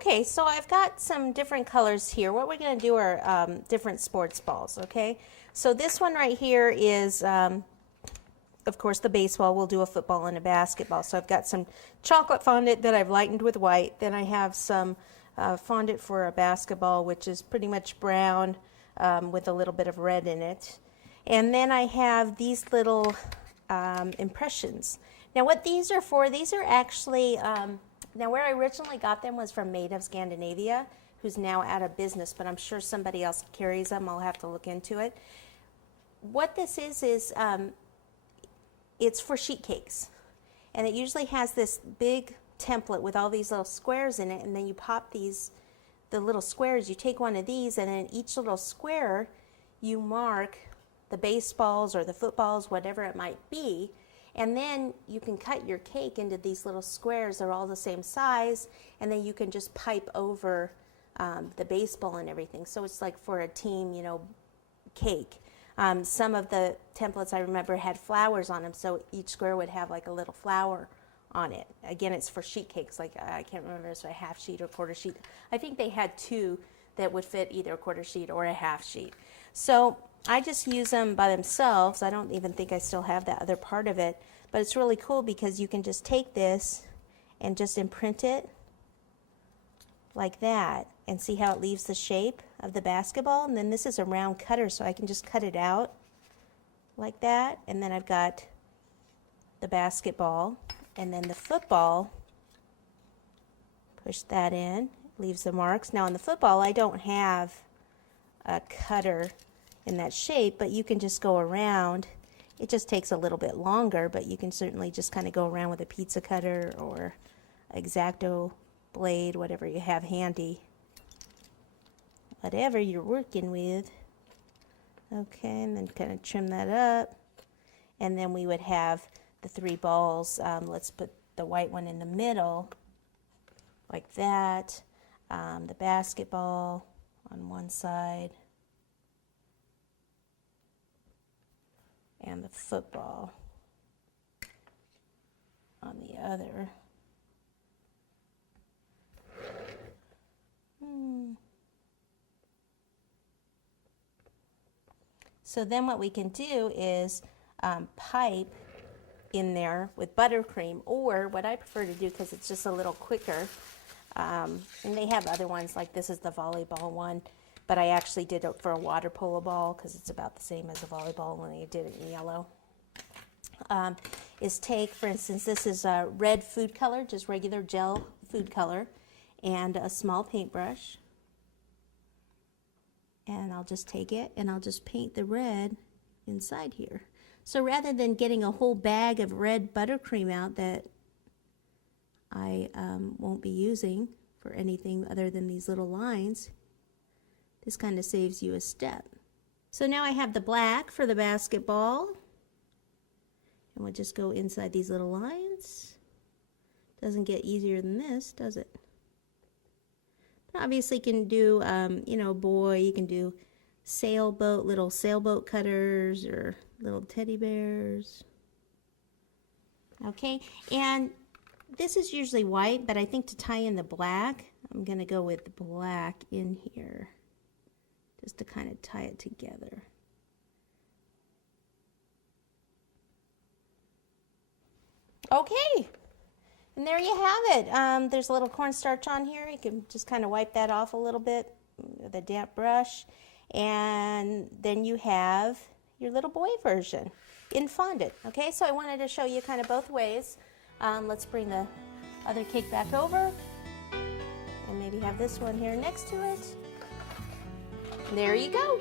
Okay, so I've got some different colors here. What we're going to do are different sports balls, okay? So this one right here is, of course, the baseball. We'll do a football and a basketball. So I've got some chocolate fondant that I've lightened with white. Then I have some fondant for a basketball, which is pretty much brown with a little bit of red in it. And then I have these little impressions. Now what these are for, these are actually, now where I originally got them was from Made of Scandinavia, who's now out of business, but I'm sure somebody else carries them. I'll have to look into it. What this is it's for sheet cakes. And it usually has this big template with all these little squares in it, and then you pop these, the little squares, you take one of these, and in each little square you mark the baseballs or the footballs, whatever it might be, and then you can cut your cake into these little squares. They're all the same size, and then you can just pipe over the baseball and everything. So it's like for a team, you know, cake. Some of the templates I remember had flowers on them, so each square would have like a little flower on it. Again, it's for sheet cakes. Like I can't remember if it's a half sheet or quarter sheet. I think they had two that would fit either a quarter sheet or a half sheet. So I just use them by themselves. I don't even think I still have that other part of it, but it's really cool because you can just take this and just imprint it like that and see how it leaves the shape of the basketball. And then this is a round cutter, so I can just cut it out like that. And then I've got the basketball, and then the football, push that in, leaves the marks. Now on the football I don't have a cutter in that shape, but you can just go around. It just takes a little bit longer, but you can certainly just kind of go around with a pizza cutter or X-Acto blade, whatever you have handy, whatever you're working with. Okay, and then kind of trim that up, and then we would have the three balls. Let's put the white one in the middle like that, the basketball on one side, and the football on the other. So then what we can do is pipe in there with buttercream, or what I prefer to do, because it's just a little quicker, and they have other ones, like this is the volleyball one, but I actually did it for a water polo ball because it's about the same as a volleyball when I did it in yellow. Is take, for instance, this is a red food color, just regular gel food color, and a small paintbrush. And I'll just take it and I'll just paint the red inside here. So rather than getting a whole bag of red buttercream out that I won't be using for anything other than these little lines, this kind of saves you a step. So now I have the black for the basketball, and we'll just go inside these little lines. Doesn't get easier than this, does it? But obviously you can do, you know, boy, you can do sailboat, little sailboat cutters, or little teddy bears. Okay, and this is usually white, but I think to tie in the black, I'm going to go with black in here, just to kind of tie it together. Okay, and there you have it. There's a little cornstarch on here. You can just kind of wipe that off a little bit with a damp brush, and then you have your little boy version in fondant. Okay, so I wanted to show you kind of both ways. Let's bring the other cake back over, and maybe have this one here next to it. There you go.